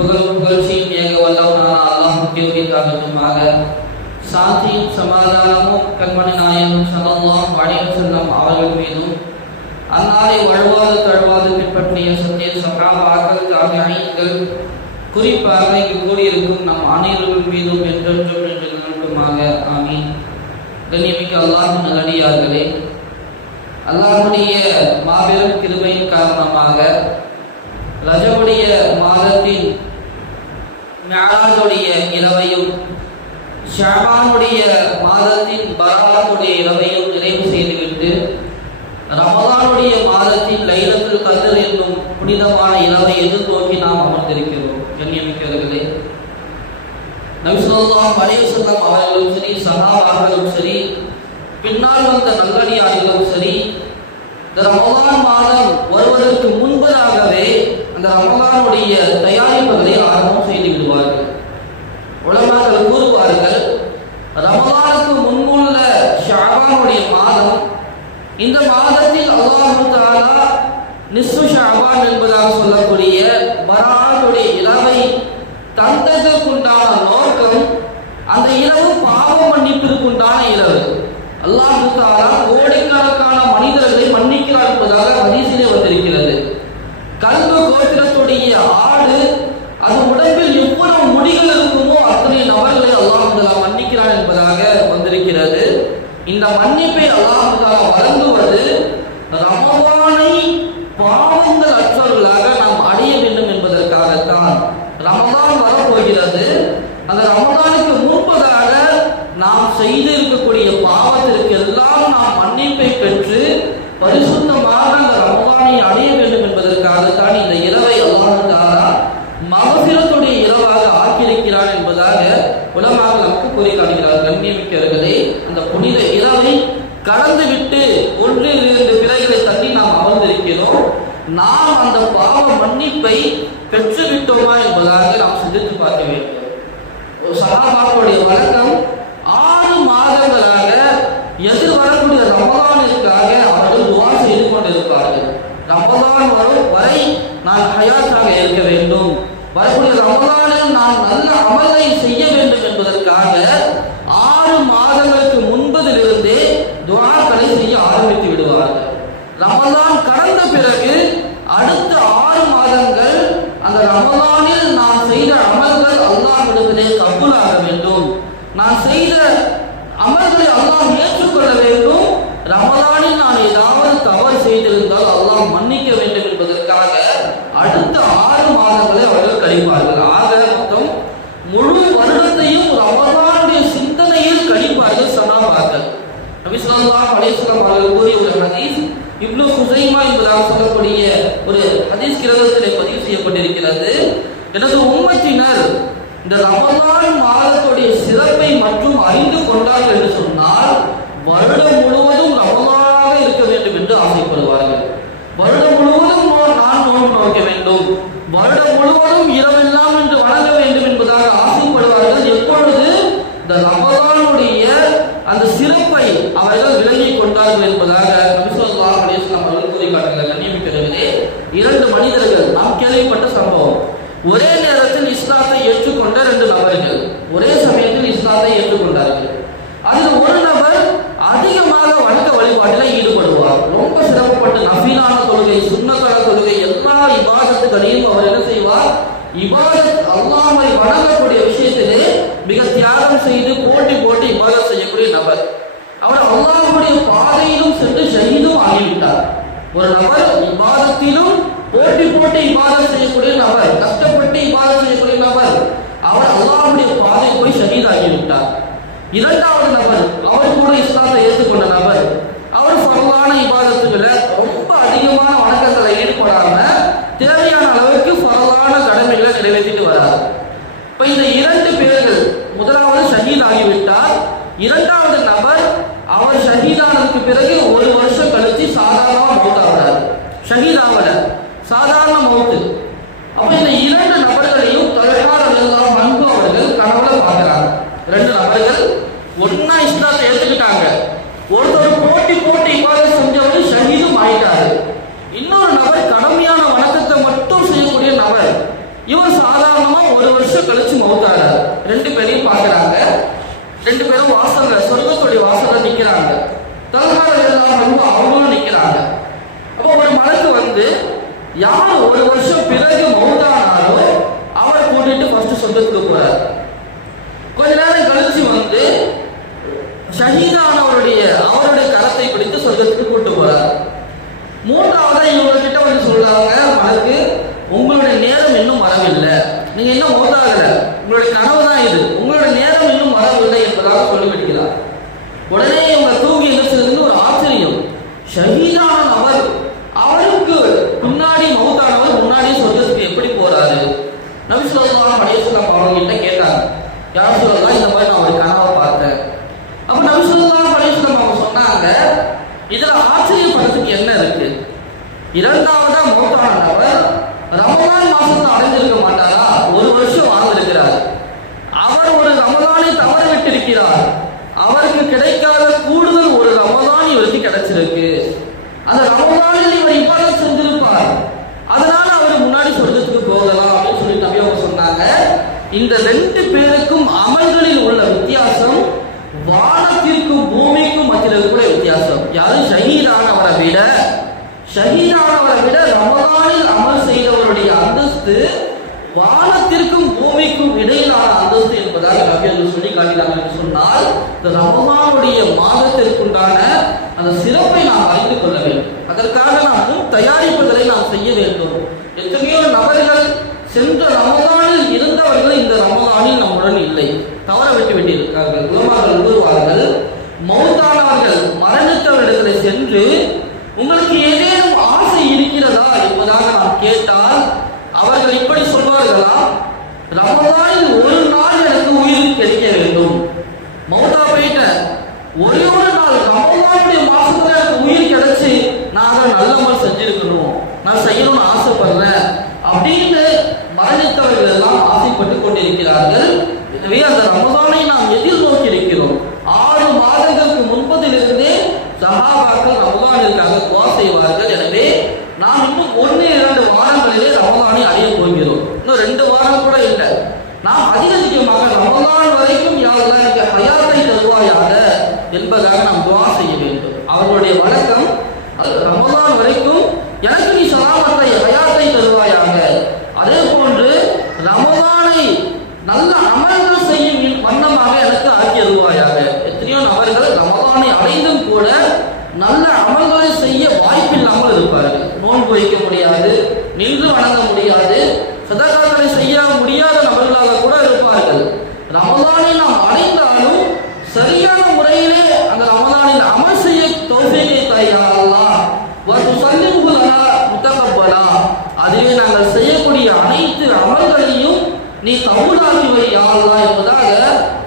புகழ்ச்சியும் ஏக வல்லவனான அல்லாஹ்வுக்கே உரித்தாகட்டுமாக. சாந்தியும் சமாதானமும் கண்மணி நாயகம் ஸல்லல்லாஹு அலைஹி வஸல்லம் அவர்கள் மீதும் அன்னாரை வழுவாது தழுவாது பின்பற்றிய சத்திய சஹாபாக்கள் தாபிஈன்கள் குறிப்பாக இங்கு கூடியிருக்கும் நம் அனைவர்கள் மீதும் என்றென்றும் நிகழ்த்துமாக. ஆமீன். கண்ணியமிக்க அல்லாஹ்வின் நல்லடியார்களே, அல்லாஹ்வுடைய மாபெரும் கிருபையின் காரணமாக ரஜபுடைய மாதத்தின் மிஅராஜுடைய இரவையும் ஷஅபானுடைய மாதத்தின் பராத்துடைய இரவையும் நிறைவு செய்துவிட்டு ரமலானுடைய மாதத்தின் லைலத்துல் கத்ர் என்னும் புனிதமான இரவை எதிர்நோக்கி நாம் அமர்ந்திருக்கிறோம். கண்ணியமிக்கவர்களே, நபி ஸல்லல்லாஹு அலைஹி வஸல்லம் அவர்களும் சரி, சஹாபாக்களும் சரி, பின்னால் வந்த நல்லடியார்களும் சரி, இந்த ரமலான் மாதம் வருவதற்கு முன்பதாகவே அந்த ரமலானுடைய தயாரிப்புகளை ஆரம்பம் செய்து விடுவார்கள். உலமாக்கள் கூறுவார்கள், ரமலானுக்கு முன்புள்ள ஷஅபானுடைய மாதம், இந்த மாதத்தில் அல்லாஹ் தஆலா நிஸ்ஃபு ஷஅபான் என்பதாக சொல்லக்கூடிய பராத்துடைய இரவை தந்ததற்குண்டான நோக்கம், அந்த இரவு பாவ மன்னிப்பிற்குண்டான இரவு. அல்லாஹ் தஆலா கோடிக்கணக்கான மனிதர்களை மன்னிக்கிறார் என்பதாக ஹதீஸிலே வந்திருக்கிறது. கல்பு கோத்திரத்துடைய ஆடு, அது உடம்பில் எவ்வளவு முடிகள் இருக்குமோ அத்தனை நபர்களை அல்லாஹ் தஆலா மன்னிக்கிறார் என்பதாக வந்திருக்கிறது. இந்த மன்னிப்பை அல்லாஹ் தஆலா வழங்குவது ரமலானை பாவங்கள் அற்றவர்களாக நாம் அடைய வேண்டும் என்பதற்காகத்தான். ரமலான் வரப்போகிறது, அந்த ரமலானுக்கு முன்பதாக நாம் செய்திருக்கக்கூடிய பாவத்திற்கு எல்லாம் நாம் மன்னிப்பை பெற்று பரிசுத்தமாக அந்த ரமலானை அடைய வேண்டும் என்பதற்காகத்தான் இந்த இரவை அல்லாஹ் தஆலா மக்ஃபிரத்துடைய இரவாக ஆக்கியிருக்கிறார் என்பதாக உலமாக்கள் நமக்கு கூறி காட்டுகிறார். கண்ணியமிக்கவர்களே, அந்த புனித இரவை கடந்துவிட்டு ஒன்றில் இரண்டு பிறைகளை தள்ளி நாம் அமர்ந்திருக்கிறோம். நாம் அந்த பாவ மன்னிப்பை பெற்று விட்டோமா என்பதாக நாம் சிந்தித்து பார்க்க வேண்டும். ஒரு சஹாபாக்களுடைய வழக்கம், 6 மாதங்களாக எதிர்வரக்கூடிய ரமலானிற்காக அவர்கள் துஆ செய்து கொண்டிருப்பார்கள். ரமலான் வரும் வரை நான் ஹயாத்தாக இருக்க வேண்டும், வரக்கூடிய ரமலானில் நான் நல்ல அமலை செய்ய வேண்டும் என்பதற்காக 6 மாதங்களுக்கு முன்பதிலிருந்தே துஆக்களை செய்ய ஆரம்பித்து விடுவார்கள். ரமலான் கடந்த பிறகு அடுத்த 6 மாதங்கள் அந்த ரமலானில் நான் செய்த அமல்கள் அல்லாஹ்விடத்திலே கபூலாக வேண்டும், நான் செய்த அமல்களை அல்லாஹ் ஏற்றுக்கொள்ள வேண்டும், ரமலானில் நான் ஏதாவது தவறு செய்திருந்தால் அல்லாஹ் மன்னிக்க வேண்டும் என்பதற்காக அடுத்த 6 மாதங்களை அவர்கள் கழிப்பார்கள். ஆக மொத்தம் முழு வருடத்தையும் ரமலானுடைய சிந்தனையில் கழிப்பார்கள் சஹாபாக்கள். நபி ஸல்லல்லாஹு அலைஹி வஸல்லம் அவர்கள் கூறிய ஒரு ஹதீஸ் இப்னு ஹுஸைமா என்பதாக சொல்லக்கூடிய ஒரு ஹதீஸ் கிரந்தத்திலே பதிவு செய்யப்பட்டிருக்கிறது. எனது உம்மத்தினர் இந்த ரமலான் மாதத்துடைய சிறப்பை மற்றும் அறிந்து கொண்டார்கள் என்று சொன்னால் வருடம் முழுவதும் ரமலானாக இருக்க வேண்டும் என்று ஆசைப்படுவார்கள். வருடம் முழுவதும் நான் நோன்பு நோக்க வேண்டும், வருடம் முழுவதும் இரவெல்லாம் என்று வணங்க வேண்டும் என்பதாக ஆசைப்படுவார்கள். எப்பொழுது இந்த ரமலானுடைய அந்த சிறப்பை அவர்கள் விளங்கிக் கொண்டார்கள் என்பதாக நபி ஸல்லல்லாஹு அலைஹி வஸல்லம் அவர்கள் கூறி காட்டுகிறார்கள். கண்ணியமிக்கவர்களே, 2 மனிதர்கள், நாம் கேள்விப்பட்ட சம்பவம், ஒரே நேரத்தில் இஸ்லாத்தை ஏற்றுக்கொண்ட 2 நபர்கள் ஒரே சமயத்தில் இஸ்லாத்தை ஏற்றுக்கொண்டார்கள். அதில் ஒரு நபர் அதிகமாக வணக்க வழிபாட்டில் ஈடுபடுவார். ரொம்ப சிரமப்பட்டு நஃபிலான தொழுகை, சுன்னத்தான தொழுகை, எல்லா இபாதத்துகளையும் அவர் என்ன செய்வார், இபாதத் அல்லாஹ்வை வணங்கக்கூடிய விஷயத்திலே மிக தியாகம் செய்து போட்டி போட்டு இபாதத் செய்யக்கூடிய நபர். அவர் அல்லாஹ்வுடைய பாதையிலும் சென்று ஷஹீதும் ஆகிவிட்டார். ஒரு நபர் இபாதத்திலும் போட்டி போட்டு இபாதத் செய்யக்கூடிய நபர், கஷ்டப்பட்டு இபாதத் செய்யக்கூடிய நபர், அவர் அல்லாஹ்வுடைய பாதை போய் ஷஹீத் ஆகிவிட்டார். 2வது நபர், அவர் கூட இஸ்லாத்தை ஏற்றுக்கொண்ட நபர், அவர் ஃபர்லான இபாதத்துகளை ரொம்ப அதிகமான வணக்கங்களை ஈடுபடாம தேவையான அளவுக்கு ஃபர்லான கடமைகளை நிறைவேற்றிட்டு வரார். இப்ப இந்த 2 பேர்கள், முதலாவது ஷஹீத் ஆகிவிட்டார், 2வது நபர் அவர் ஷஹீதானதுக்கு பிறகு 1 வருஷம் கழிச்சு சாதாரண மௌத்தாகிறார். ஷஹீத் ஆகல, சாதாரண மௌத்து. அப்ப இந்த சாதாரணமா ஒரு வருஷம் கழிச்சு மௌத்தானார். 2 பேரையும் பார்க்கறாங்க. 2 பேரும் வாசல்ல, சொர்க்கத்துடைய வாசல்ல நிக்கிறாங்க. தல்ஹா ரலியல்லாஹு அன்ஹு அவங்களும் நிக்கிறாங்க. அப்போ ஒரு மலக்கு வந்து யார் ஒரு வருஷம் பிறகு மௌத்தானாரோ அவரை கூட்டிட்டு ஃபர்ஸ்ட் சொர்க்கத்துக்கு போறார். கொஞ்ச நேரம் கழிச்சு வந்து ஷஹீதானவருடைய அவருடைய கரத்தை பிடித்து சொர்க்கத்துக்கு கூட்டு போறார். மூன்றாவதா இவங்க கிட்ட வந்து சொல்றாங்க, மலக்கு உங்களுடைய நேரம் இன்னும் வரவில்லை, நீங்க இன்னும் மௌத்தாகல, உங்களுடைய கனவு தான் இது, உங்களுடைய நேரம் இன்னும் வரவில்லை என்பதாக சொல்லிவிடுகிறார். உடனே இவங்க தூங்கி எழுந்ததுன்னு ஒரு ஆச்சரியம். ஷஹீதான அவர், அவருக்கு பின்னாடி மௌத்தானவர் முன்னாடி சொர்க்கத்துக்கு எப்படி போறாரு? நபி ஸல்லல்லாஹு அலைஹி வஸல்லம் அவங்க கிட்ட கேட்டாங்க, யா ரசூலல்லாஹ், இந்த மாதிரி நான் ஒரு கனவை பார்த்தேன். அப்ப நபி ஸல்லல்லாஹு அலைஹி வஸல்லம் அவங்க சொன்னாங்க, இதுல ஆச்சரியப்படுறதுக்கு என்ன இருக்கு? இரண்டாவதா மௌத்தானவர் ரமலான் மாசத்தை அடைஞ்சிருக்க மாட்டாரா? ஒரு வருஷம் வாழ்ந்திருக்கிறார். அவர் ஒரு ரமலானை தவற விட்டிருக்கிறார். அவருக்கு கிடைக்காத கூடுதல் ஒரு ரமலான் இவருக்கு கிடைச்சிருக்கு. அந்த ரமலானில் இவர் இபாதத் செஞ்சிருப்பார், அதனால அவர் முன்னாடி சொர்க்கத்துக்கு போகலாம் அப்படின்னு சொல்லி நபி அவங்க சொன்னாங்க. இந்த 2 பேருக்கும் அமல்களில் உள்ள வித்தியாசம் வானத்திற்கும் பூமிக்கும் மத்தியில் இருக்கக்கூடிய வித்தியாசம். யாரும் ஷஹீதானவரை விட ரமலானில் அமல் செய்தவருடைய அந்தஸ்து வானத்திற்கும் பூமிக்கும் இடையிலான அந்தஸ்து என்பதாக நபிகள் சொல்லி காட்டினாங்க என்று சொன்னால், இந்த ரமலானுடைய மாதத்திற்குண்டான அந்த சிறப்பை நாம் அறிந்து கொள்ள வேண்டும். அதற்காக நாம் தயாரிப்புகளை நாம் செய்ய வேண்டும். எத்தனையோ நபர்கள் சென்ற ரமலானில் இருந்தவர்கள் இந்த ரமலானில் நம்முடன் இல்லை, தவற விட்டு விட்டிருக்கிறார்கள். உலமாக்கள் கூறுவார்கள், மௌத்தானவர்கள் மரணித்தவரிடத்திலே சென்று உங்களுக்கு ஏதேனும் ஆசை இருக்கிறதா என்பதாக நாம் கேட்டால் அவர்கள் இப்படி சொல்வார்களா, ரமலானில் ஒரு நாள் எனக்கு உயிர் கிடைக்க வேண்டும், மௌத்தா போயிட்ட ஒரே ஒரு நாள் ரமலானுடைய மாசத்துல எனக்கு உயிர் கிடைச்சு நான் நல்லமல் செஞ்சிருக்கணும், நான் செய்யணும்னு ஆசைப்படுறேன் அப்படின்னு மரணித்தவர்கள் எல்லாம் ஆசைப்பட்டு கொண்டிருக்கிறார்கள். எனவே அந்த ரமலானை நாம் எதிர்நோக்கி இருக்கிறோம். 6 மாதங்களுக்கு முன்பதிலிருந்தே சஹாபாக்கள் ரமலானிற்காக துஆ செய்வார்கள். எனவே நாம் இன்னும் 1-2 வாரங்களிலே ரமலானை அடைய போகிறோம். இன்னும் 2 வாரம் கூட இல்லை. நாம் அதிகமாக ரமலான் வரைக்கும் யா அல்லாஹ் எனக்கு ஹயாத்தை தருவாயாக என்பதாக நாம் துஆ செய்ய வேண்டும். அவர்களுடைய வழக்கம், ரமலான் வரைக்கும் எனக்கு நீ சலாமத்தை ஹயாத்தை தருவாயாக, அதே போன்று ரமலானை நல்ல அமல்கள் செய்யும் வண்ணமாக எனக்கு ஆக்கி தருவாயாக. எத்தனையோ நபர்கள் ரமலானை அடைந்தும் கூட நல்ல அமல்களை செய்ய வாய்ப்பில்லாமல் இருப்பார்கள். நோன்பு வைக்க முடியாது, நின்று வணங்க முடியாது, சதகாக்களை செய்ய முடியாத நபர்களாக கூட இருப்பார்கள். ரமலானை நாம் அடைந்தாலும் சரியான முறையிலே அந்த ரமலானில் அமல் செய்ய தௌஃபீகை தயா அல்லாஹ் வ துஸல்லிமுஹு லனா முத்தகப்பலா, அதுவே நாங்கள் செய்யக்கூடிய அனைத்து அமல்களையும் நீ கபூலாக்கி வை யா அல்லாஹ் என்பதாக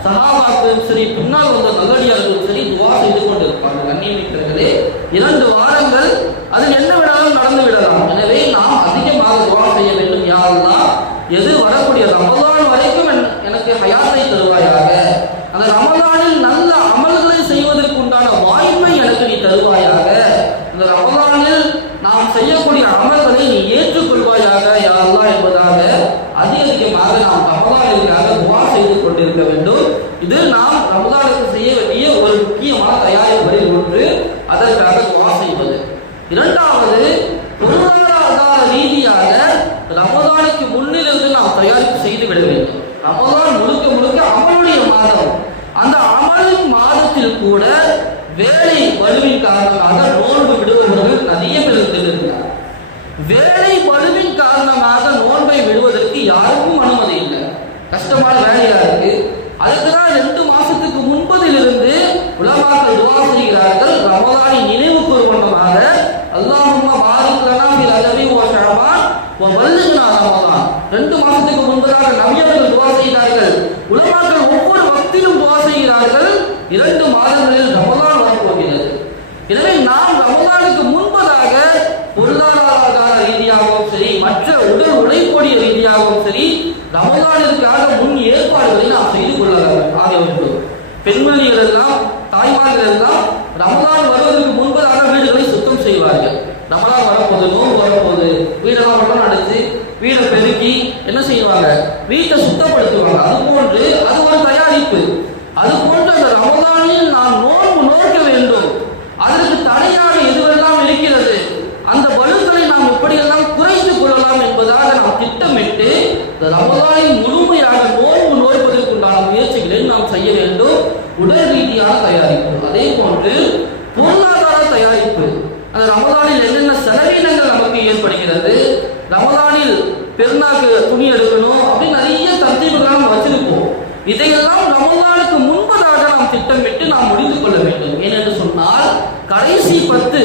சஹாபாக்களும் சரி, பின்னால் வந்த நல்லடியார்களும் சரி துஆ செய்து கொண்டிருப்பார்கள். கண்ணியமிக்கிறவர்களே, 2 வாரங்கள் அதில் என்ன விடாலும் நடந்து விடலாம். எனவே நாம் அதிகமாக துஆ செய்ய வேண்டும். யா அல்லாஹ், எது வரக்கூடிய ரமலான் வரைக்கும் எனக்கு ஹயாத்தை தருவாயாக, அந்த ரமலானில் நல்ல அமல்களை செய்வதற்கு உண்டான வாய்ப்பை எனக்கு நீ தருவாயாக, இந்த ரமலானில் நாம் செய்யக்கூடிய அமல்களை நீ ஏற்றுக்கொள்வாயாக யா அல்லாஹ் என்பதாக அதிகமாக நாம் ரமலானிற்காக துஆ செய்து கொண்டிருக்க வேண்டும். இது நாம் ரமலானுக்கு செய்ய வேண்டிய ஒரு முக்கியமான தயாரிப்புகளில் ஒன்று. அதற்காக துஆ செய்வது. இரண்டாவது, பொருளாதார ரீதியாக ரமலானுக்கு முன்னிலிருந்து நாம் தயாரிப்பு செய்து விட வேண்டும். ரமலான் முழுக்க முழுக்க அமலுடைய மாதம். அந்த அமலின் மாதத்தில் கூட வேலை பளுவின் காரணமாக நோன்பு விடுவவர்கள் நிறைய பேர் இருக்கிறார். வேலை பளுவின் காரணமாக நோன்பை விடுவதற்கு யாருக்கும் அனுமதி இல்லை. கஷ்டமான வேலையா இருக்கு. அதுக்குதான் 2 மாசத்துக்கு முன்பதிலிருந்து உலமாக்கள் துஆ செய்கிறார்கள். ரமலானை நினைவு கூறுவதாக, அல்லாஹும்ம பாரிக் லனா ஃபில் அஜபி வ ஷஅபான் வ பல்லிக்னா ரமலான். 2 மாசத்துக்கு முன்பதாக நபியவர்கள் துஆ செய்தார்கள். உலமாக்கள் ஒவ்வொரு வக்திலும் துஆ செய்கிறார்கள். 2 மாதங்களில் ரமலான் வரப்போகிறது. எனவே நாம் ரமலானுக்கு முன்பதாக பொருளாதார ரீதியாகவும் சரி, மற்ற உடல் உழைப்புடைய ரீதியாகவும் சரி, ரமலானிற்காக முன் ஏற்பாடுகளை நாம் செய்து கொள்ள வேண்டும். பெண்மணிகள் எல்லாம், தாய்மார்கள் எல்லாம் ரமலான் வருவதற்கு முன்பதாக வீடுகளை சுத்தம் செய்வார்கள். ரமலான் வரப்போகுது, நோன்பு வரப்போகுது, வீடெல்லாம் மட்டும் அடைச்சு வீடை பெருக்கி என்ன செய்வாங்க, வீட்டை சுத்தப்படுத்துவாங்க. அதுபோன்று அது ஒரு தயாரிப்பு. அதுபோன்று அந்த ரமதானில் நாம் நோன்பு நோக்க வேண்டும். அதற்கு தடையாக எதுவெல்லாம் இருக்கிறது, அந்த வலுக்களை நாம் எப்படியெல்லாம் குறைத்துக் கொள்ளலாம் என்பதாக நாம் திட்டமிட்டு இந்த ரமதானில் முழுமையாக நோன்பு நோய்வதற்குண்டான முயற்சிகளை நாம் செய்ய வேண்டும். உடல் ரீதியான தயாரிப்பு, அதே போன்று பொருளாதார தயாரிப்பு. அந்த ரமதானில் என்னென்ன செலவினங்கள் நமக்கு ஏற்படுகிறது, ரமதானில் பெருநாக்கு துணி எடுக்கணும் அப்படின்னு நிறைய தரத்தீவுகள் நாம் வச்சிருப்போம். இதையெல்லாம் ரமதானுக்கு முன்பதாக நாம் திட்டமிட்டு நாம் முடித்து கொள்ள வேண்டும். ஏனென்று சொன்னால் கடைசி 10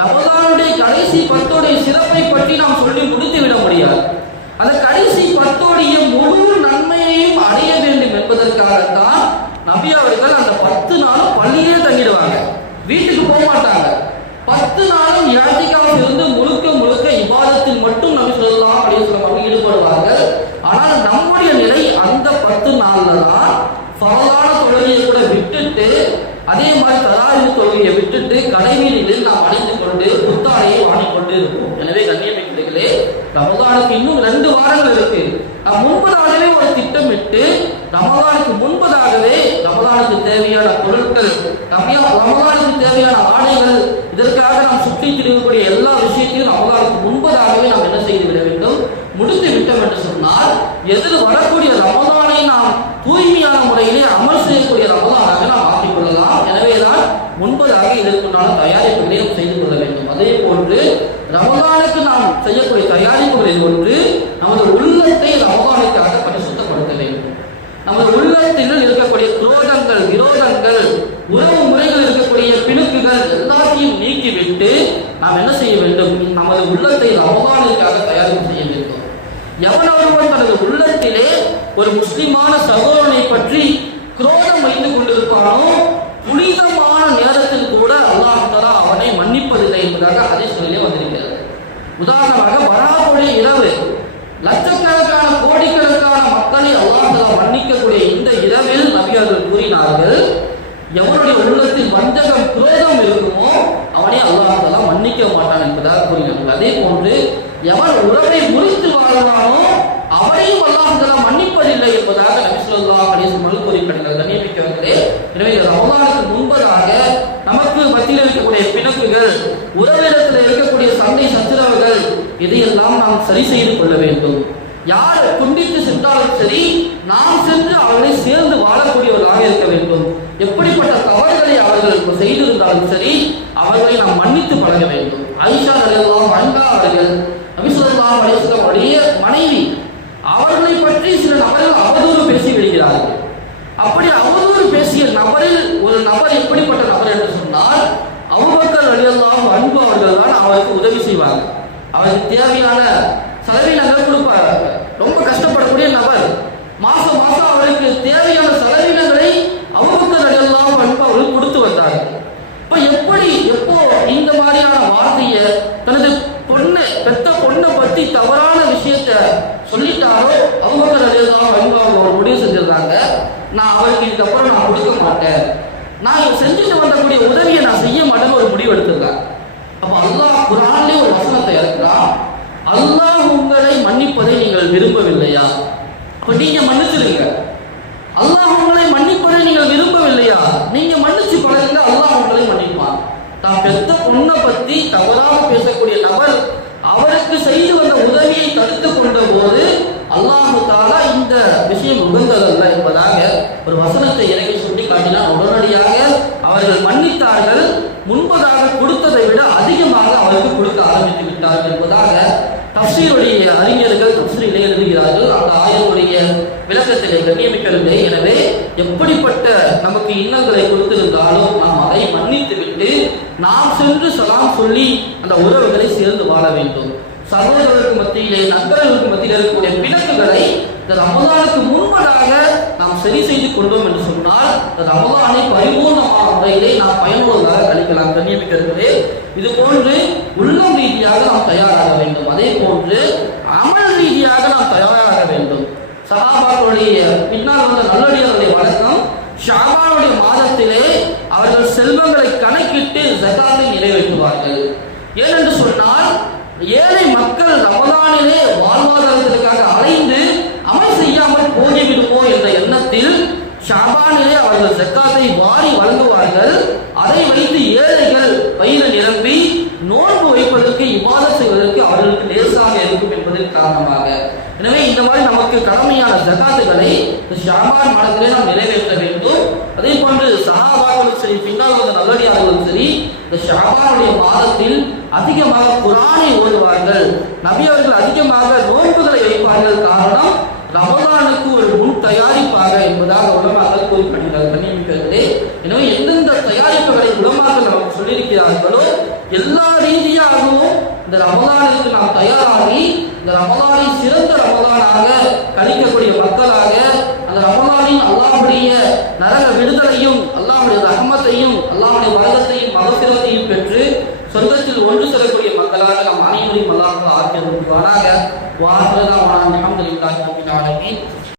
ரமதானுடைய கடைசி 10 சிறப்பை பற்றி நாம் சொல்லி முடித்து விட முடியாது. அந்த கடைசி 10 முழு நன்மையையும் அடைய வேண்டும் என்பதற்காகத்தான் நபி அவர்கள் அந்த 10 நாளும் பள்ளியிலே தங்கிடுவாங்க, வீட்டுக்கு போக மாட்டாங்க. 10 நாளும் இஅ்திகாஃப் இருந்து முழுக்க முழுக்க இபாதத்தில் மட்டும் நபி ஸல்லல்லாஹு அலைஹி வஸல்லம் ஈடுபடுவார்கள். ஆனால் நம்முடைய நிலை அந்த 10 நாள்ல தான் ஃபரலான தொழுகையை கூட விட்டுட்டு, அதே மாதிரி தராவீஹ் தொழுகையை விட்டுட்டு கடைவீதியில் நாம் அணிந்து கொண்டு புத்தாடையை வாங்கிக்கொண்டு இருப்போம். எனவே கண்ணியமிக்கவர்களே, ரமதானுக்கு இன்னும் 2 வாரங்கள் இருக்கு. முன்பதாகவே ஒரு திட்டமிட்டு ரமதானுக்கு முன்பதாகவே ரமதானுக்கு தேவையான பொருட்கள், ரமதானுக்கு தேவையான ஆடைகள், இதற்காக நாம் சுற்றி திரிகக்கூடிய எல்லா விஷயத்தையும் ரமதானுக்கு முன்பதாகவே நாம் என்ன செய்து விட வேண்டும், முடித்து விட்டோம் என்று சொன்னால் எதிர் வரக்கூடிய ரமதானை நாம் தூய்மையான முறையிலே அமல் செய்யக்கூடிய ரமதானாக நாம் ஆக்கிக் கொள்ளலாம். எனவேதான் முன்பதாக இதற்குண்டான தயாரிப்புகளை நாம் செய்து கொள்ள வேண்டும். அதே போன்று ரமதானுக்கு நாம் செய்யக்கூடிய தயாரிப்புகளில் ஒன்று நமது உள்ளத்தை ரமதானுக்காக பரிசுத்தப்படுத்த வேண்டும். நமது உள்ளத்தில் இருக்கக்கூடிய குரோதங்கள், விரோதங்கள், உறவு முறைகள் இருக்கக்கூடிய பிணக்குகள் எல்லாத்தையும் நீக்கிவிட்டு நாம் என்ன செய்ய வேண்டும், நமது உள்ளத்தை ரமதானுக்காக தயாரிப்பு செய்ய வேண்டும். எவனொருவன் தனது உள்ளத்திலே ஒரு முஸ்லிமான சகோதரனை பற்றி குரோதம் வைத்துக் கொண்டிருப்பானோ புனிதமான நேரத்தில் கூட அல்லாஹ் தஆலா அவனை மன்னிப்பதில்லை என்பதாக ஹதீஸ்களிலே வந்திருக்கிறது. உதாரணமாக பராவுடைய இரவு, லட்சக்கணக்கான கோடிக்கணக்கான மக்களை அல்லாஹ் தஆலா மன்னிக்கக்கூடிய இந்த இரவில் நபி அவர்கள் கூறினார்கள், எவனுடைய உள்ளத்தில் வஞ்சகம் குரோதம் இருக்குமோ அவனை அல்லாஹ் தஆலா மன்னிக்க மாட்டான் என்பதாக கூறினார்கள். அதே போன்று எவன் உறவை முறித்து வாழ்வானோ அவரையும் அல்லாஹ் தஆலா மன்னிப்பதில்லை என்பதாக நபி ஸல்லல்லாஹு அலைஹி வஸல்லம் கூறியிருக்கிறார்கள். கண்ணியமிக்கவர்களே, எனவே ரமதானுக்கு முன்பதாக நமக்கு மத்தியில் இருக்கக்கூடிய பிணக்குகள், உறவிடத்தில் இருக்கக்கூடிய சண்டை சச்சரவுகள், இதையெல்லாம் நாம் சரி செய்து கொள்ள வேண்டும். யார் துண்டித்து சென்றாலும் சரி, நாம் சென்று அவர்களை சேர்ந்து வாழக்கூடியவர்களாக இருக்க வேண்டும். எப்படிப்பட்ட தவறுகளை அவர்கள் செய்திருந்தாலும் சரி, அவர்களை நாம் மன்னித்து பழக வேண்டும். ஆயிஷா ரலியல்லாஹு அன்ஹா அவர்கள் நபி ஸல்லல்லாஹு அலைஹி வஸல்லம் உடைய மனைவி, அவர்களை பற்றி சில நபர்கள் அவதூறு பேசி விடுகிறார்கள். அப்படி அவதூறு பேசிய நபரில் ஒரு நபர் எப்படிப்பட்ட நபர் என்று சொன்னால், அபூபக்கர் ரலியல்லாஹு அன்ஹு அவர்கள் தான் அவருக்கு உதவி செய்வாங்க. அவருக்கு தேவையான செலவினங்கள் கொடுப்பாங்க. ரொம்ப கஷ்டப்படக்கூடிய நபர், மாசம் மாசம் அவருக்கு தேவையான செலவினங்களை அபூபக்கர் ரலியல்லாஹு அன்ஹு அவர்கள் கொடுத்து வந்தார்கள். எப்போ இந்த மாதிரியான வார்த்தையை தனது பெத்த பொண்ணை பத்தி தவறான விஷயத்தை சொல்லிட்டாரோ அபூபக்கர் ரலியல்லாஹு அன்ஹு அவர் முடிவு செஞ்சிருந்தாங்க, நான் அவருக்கு இதுக்கப்புறம் நான் கொடுக்க மாட்டேன், நான் செஞ்சுட்டு வந்தக்கூடிய உதவியை நான் செய்ய மாட்டேன்னு ஒரு முடிவு எடுத்திருக்காங்க. அப்ப அல்லாஹ் குர்ஆனிலே ஒரு வசனத்தை இறக்குறான், அல்லாஹ் உங்களை மன்னிப்பதை நீங்கள் விரும்பவில்லையா? அப்ப நீங்க மன்னிச்சிருங்க. அல்லாஹ் உங்களை மன்னிப்பதை நீங்கள் விரும்பவில்லையா? நீங்க மன்னிச்சு பழகுங்க, அல்லாஹ் உங்களை மன்னிப்பான். தான் பெத்த பொண்ணை பத்தி தவறாக பேசக்கூடிய நபர் அவருக்கு செய்து வந்த உதவியை தடுத்து கொண்ட போது அல்லாஹ் தஆலா இந்த விஷயம் உகந்ததல்ல என்பதாக ஒரு வசனத்தை இறங்கி சுட்டி காட்டினார். உடனடியாக அவர்கள் மன்னித்தார்கள், முன்பதாக கொடுத்ததை விட அதிகமாக அவருக்கு கொடுக்க ஆரம்பித்து விட்டார்கள் என்பதாக தஃசீருடைய அறிஞர்கள் தஃசீரிலே எழுதுகிறார்கள். அந்த ஆயத்துடைய விளக்கத்திலே கண்ணியமிக்கவில்லை. எனவே எப்படிப்பட்ட நமக்கு இன்னல்களை கொடுத்திருந்தாலும் நாம் அதை மன்னித்து விட்டு நாம் சென்று சலாம் சொல்லி அந்த உறவுகளை சேர்ந்து வாழ வேண்டும். சகோதரர்களுக்கு மத்தியிலே, நண்பர்களுக்கு மத்தியில் இருக்கக்கூடிய பிணக்குகளை இந்த ரமதானுக்கு முன்பதாக நாம் சரி செய்து கொண்டோம் என்று சொன்னால் இந்த ரமதானை பரிபூர்ணமான முறையிலே நாம் பயனுள்ளதாக கழிக்கலாம். கண்ணியமிக்கவர்களே, இது போன்று உள்ளம் ரீதியாக நாம் தயாராக வேண்டும். அதே போன்று அமல் ரீதியாக நாம் தயாராக வேண்டும். சஹாபாக்களுடைய பின்னால் வந்த நல்லடியாருடைய வழக்கம், ஷாபானுடைய மாதத்திலே அவர்கள் செல்வங்களை கணக்கிட்டு ஜகாத்தை நிறைவேற்றுவார்கள். ஏனென்று சொன்னால் ஏழை மக்கள் ரமதானிலே வாழ்வாதாரத்திற்காக அலைந்து அமல் செய்யாமல் போய்விடுமோ என்ற எண்ணத்தில் ஷாபானிலே அவர்கள் ஜக்காத்தை வாரி வழங்குவார்கள். அதை வைத்து ஏழைகள் வயிறு நிரம்பி நோன்பு வைப்பதற்கு இபாதத் செய்வதற்கு அவர்களுக்கு லேசாக இருக்கும் என்பதன் காரணமாக. எனவே இந்த மாதிரி நமக்கு கடமையான ஜகாத்துகளை ஷாபான் மாதத்திலே நாம் நிறைவேற்ற வேண்டும். அதே போன்று சஹாபாக்களும் சரி, பின்னால் வந்த நல்லடியார்களும் சரி, இந்த ஷாபானுடைய மாதத்தில் அதிகமாக குர்ஆனை ஓதுவார்கள். நபி அவர்கள் அதிகமாக நோன்புகளை வைப்பார்கள். காரணம் ரமலானுக்கு ஒரு முன் தயாரிப்பாக என்பதாக உலமாக்கள் கூறியிருக்கிறார்களே. எனவே எந்தெந்த தயாரிப்புகளை உலமாக்கள் நமக்கு சொல்லியிருக்கிறார்களோ எல்லா ரீதியாகவும் இந்த ரமலானுக்கு நாம் தயாராகி இந்த ரமலானை சிறந்த ரமலானாக கழிக்கக்கூடிய மக்களாக, அந்த ரமலானின் அல்லாஹ்வுடைய நரக விடுதலையும் அல்லாஹ்வுடைய ரஹ்மத்தையும் அல்லாஹ்வுடைய வரத்தையும் மகஃபிரத்தையும் பெற்று சொர்க்கத்தில் ஒன்று செல்லக்கூடிய மக்களாக நாம் அனைவரையும் அல்லாஹ் ஆக்கி அருள்வானாக. வாஹிரு தஅவானா அல்ஹம்துலில்லாஹி ரப்பில் ஆலமீன்.